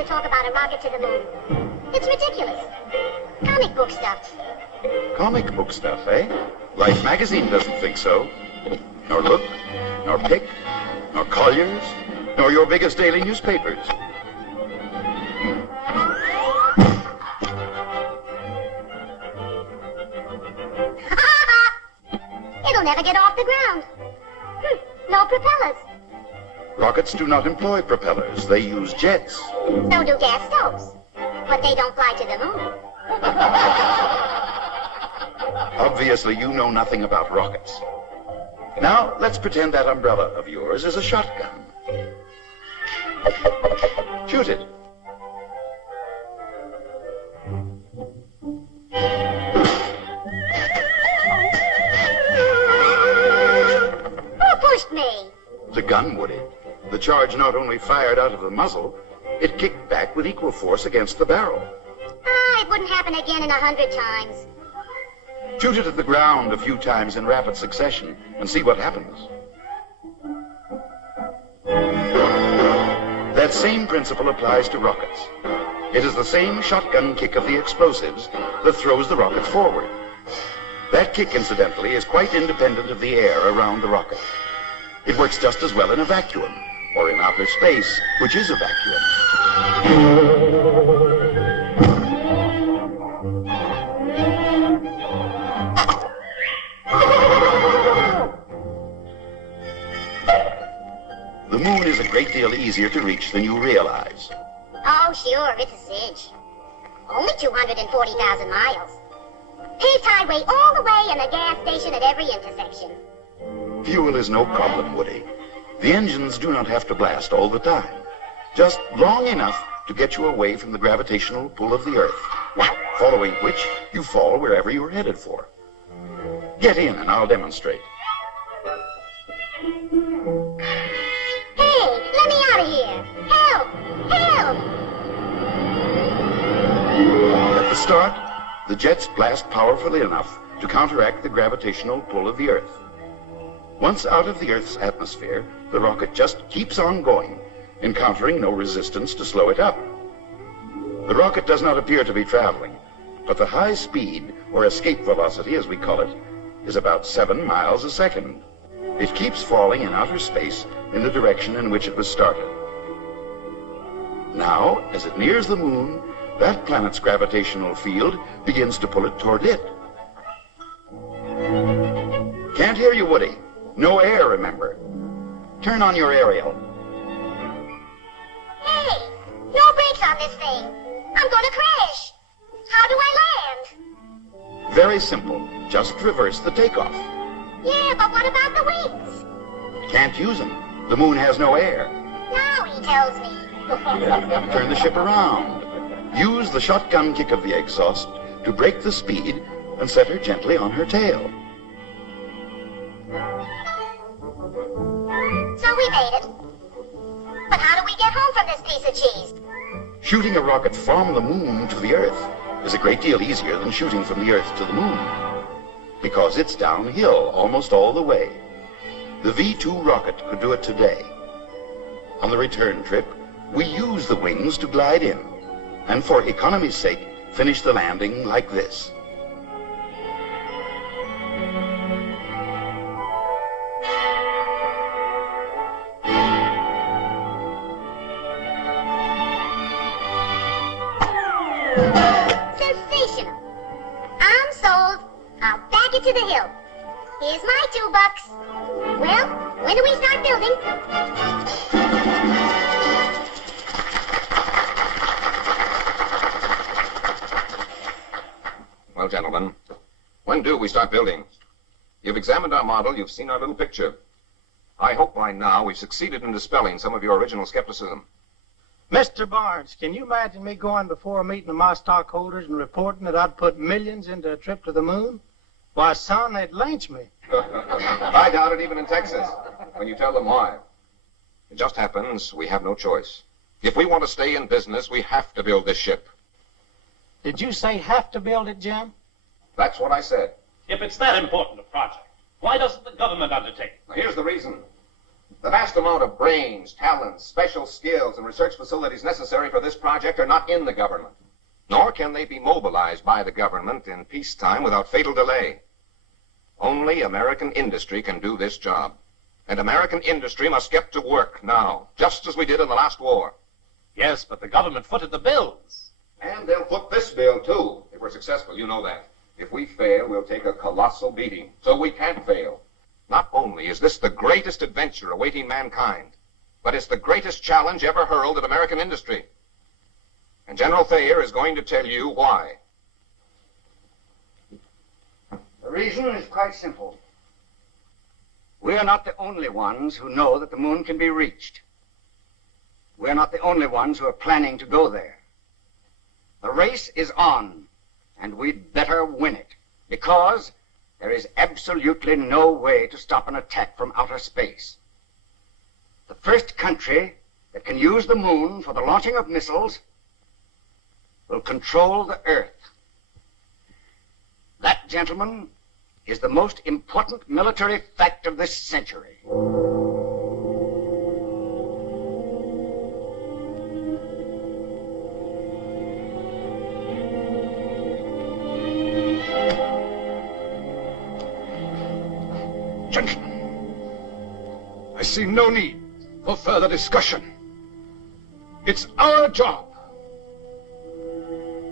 to talk about a rocket to the moon. It's ridiculous. Comic book stuff. Comic book stuff, eh? Life magazine doesn't think so. Nor Look, nor Pick, nor Collier's, nor your biggest daily newspapers. It'll never get off the ground. No propellers. Rockets do not employ propellers. They use jets. So do gas stoves. But they don't fly to the moon. Obviously, you know nothing about rockets. Now, let's pretend that umbrella of yours is a shotgun. Shoot it. Who pushed me? The gun, Woody. The charge not only fired out of the muzzle, it kicked back with equal force against the barrel. It wouldn't happen again in 100 times. Shoot it at the ground a few times in rapid succession and see what happens. That same principle applies to rockets. It is the same shotgun kick of the explosives that throws the rocket forward. That kick, incidentally, is quite independent of the air around the rocket. It works just as well in a vacuum, or in outer space, which is a vacuum. The moon is a great deal easier to reach than you realize. Oh, sure, it's a cinch. Only 240,000 miles. Paved highway all the way and a gas station at every intersection. Fuel is no problem, Woody. The engines do not have to blast all the time. Just long enough to get you away from the gravitational pull of the Earth, following which you fall wherever you're headed for. Get in and I'll demonstrate. Hey, let me out of here! Help! Help! At the start, the jets blast powerfully enough to counteract the gravitational pull of the Earth. Once out of the Earth's atmosphere, the rocket just keeps on going, encountering no resistance to slow it up. The rocket does not appear to be traveling, but the high speed, or escape velocity as we call it, is about 7 miles a second. It keeps falling in outer space in the direction in which it was started. Now, as it nears the moon, that planet's gravitational field begins to pull it toward it. Can't hear you, Woody. No air, remember. Turn on your aerial. Hey, no brakes on this thing. I'm going to crash. How do I land? Very simple. Just reverse the takeoff. Yeah, but what about the wings? Can't use them. The moon has no air. Now he tells me. Turn the ship around. Use the shotgun kick of the exhaust to break the speed and set her gently on her tail. So we made it. But how do we get home from this piece of cheese? Shooting a rocket from the moon to the Earth is a great deal easier than shooting from the Earth to the moon, because it's downhill almost all the way. The V-2 rocket could do it today. On the return trip, we use the wings to glide in, and for economy's sake, finish the landing like this. Sensational. I'm sold. I'll back it to the hill. Here's my $2. Well, when do we start building? Well, gentlemen, when do we start building? You've examined our model, you've seen our little picture. I hope by now we've succeeded in dispelling some of your original skepticism. Mr. Barnes, can you imagine me going before a meeting of my stockholders and reporting that I'd put millions into a trip to the moon? Why, son, they'd lynch me. I doubt it even in Texas, when you tell them why. It just happens we have no choice. If we want to stay in business, we have to build this ship. Did you say have to build it, Jim? That's what I said. If it's that important a project, why doesn't the government undertake it? Now, here's the reason. The vast amount of brains, talents, special skills, and research facilities necessary for this project are not in the government, nor can they be mobilized by the government in peacetime without fatal delay. Only American industry can do this job. And American industry must get to work now, just as we did in the last war. Yes, but the government footed the bills. And they'll foot this bill, too. If we're successful, you know that. If we fail, we'll take a colossal beating. So we can't fail. Not only is this the greatest adventure awaiting mankind, but it's the greatest challenge ever hurled at American industry. And General Thayer is going to tell you why. The reason is quite simple. We are not the only ones who know that the moon can be reached. We are not the only ones who are planning to go there. The race is on, and we'd better win it, because there is absolutely no way to stop an attack from outer space. The first country that can use the moon for the launching of missiles will control the Earth. That, gentlemen, is the most important military fact of this century. Gentlemen, I see no need for further discussion. It's our job.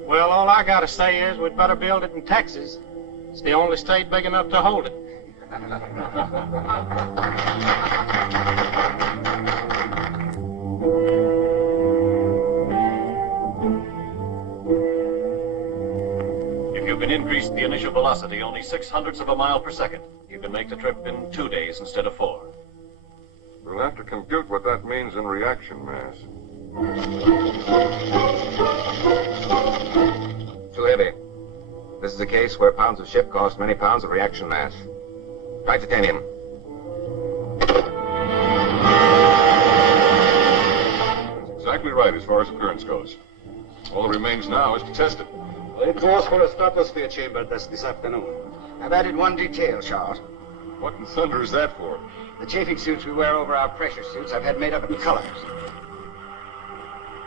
Well, all I gotta say is we'd better build it in Texas. It's the only state big enough to hold it. If you can increase the initial velocity only 0.06 of a mile per second, you can make the trip in 2 days instead of 4. We'll have to compute what that means in reaction mass. Too heavy. This is a case where pounds of ship cost many pounds of reaction mass. Try titanium. That's exactly right as far as appearance goes. All that remains now is to test it. It goes for a stratosphere chamber test this afternoon. I've added one detail, Charles. What in thunder is that for? The chafing suits we wear over our pressure suits I've had made up in colors.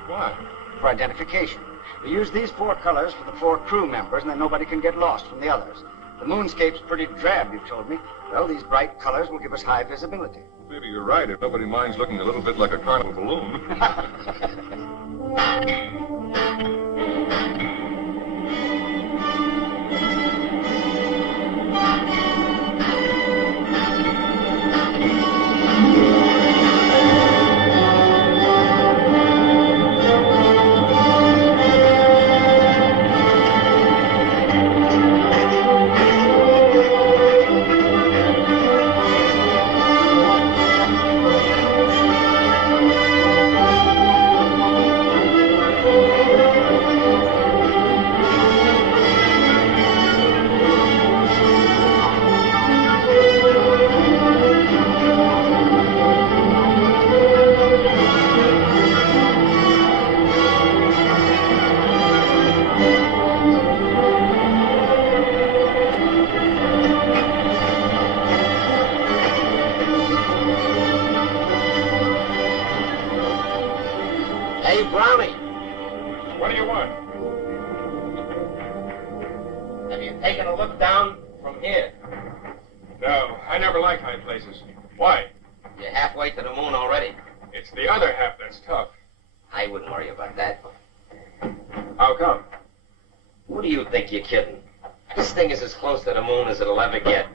Why? For identification. We use these 4 colors for the 4 crew members, and then nobody can get lost from the others. The moonscape's pretty drab, you've told me. Well, these bright colors will give us high visibility. Maybe you're right if nobody minds looking a little bit like a carnival balloon. Hey, Brownie, What do you want? have you taken a look down from here? No, I never like high places. Why? You're halfway to the moon already. It's the other half that's tough. I wouldn't worry about that. How come? Who do you think you're kidding? This thing is as close to the moon as it'll ever get.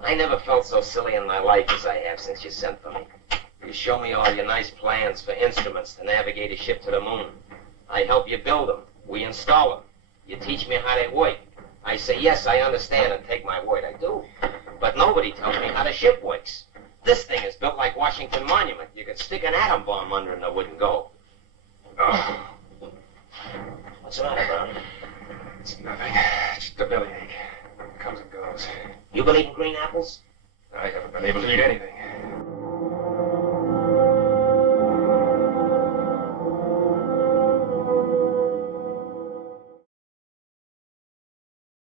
I never felt so silly in my life as I have since you sent for me. You show me all your nice plans for instruments to navigate a ship to the moon. I help you build them. We install them. You teach me how they work. I say, yes, I understand, and take my word, I do. But nobody tells me how the ship works. This thing is built like Washington Monument. You could stick an atom bomb under it and it wouldn't go. Oh, What's the matter, Brown? it's nothing. Just a bellyache. Comes and goes. You been eating green apples? I haven't been able to eat anything.